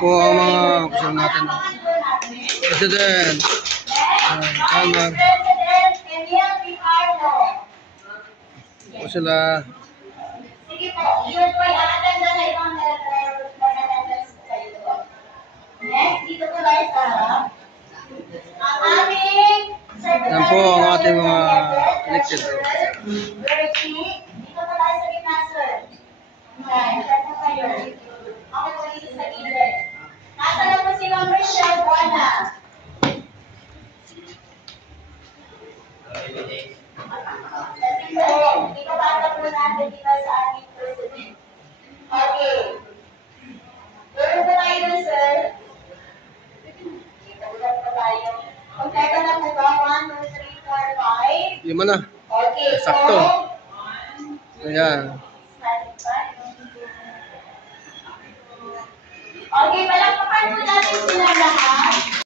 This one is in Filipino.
po ang mga kusyon natin. President Chalmar. Po sila. Sige po, yun po i-attend na ibang next, dito po tayo sa ang aming Yan po ang ating mga elected. Dito po tayo sa gitna, sir. Okay, saan po kayo? Ako po dito sa gilid. Nasa na po si Ma'am Rochelle Buana. Kasi po, ipapasa po natin dito sa ating president. Okay. Dito po tayo dun, sir. Dito po tayo. Kompleto na po ba? 1, 2, 3, 4, 5. Lima na. Okay, Sakto. so, Ayan. okay, palakpakan po natin sila lahat.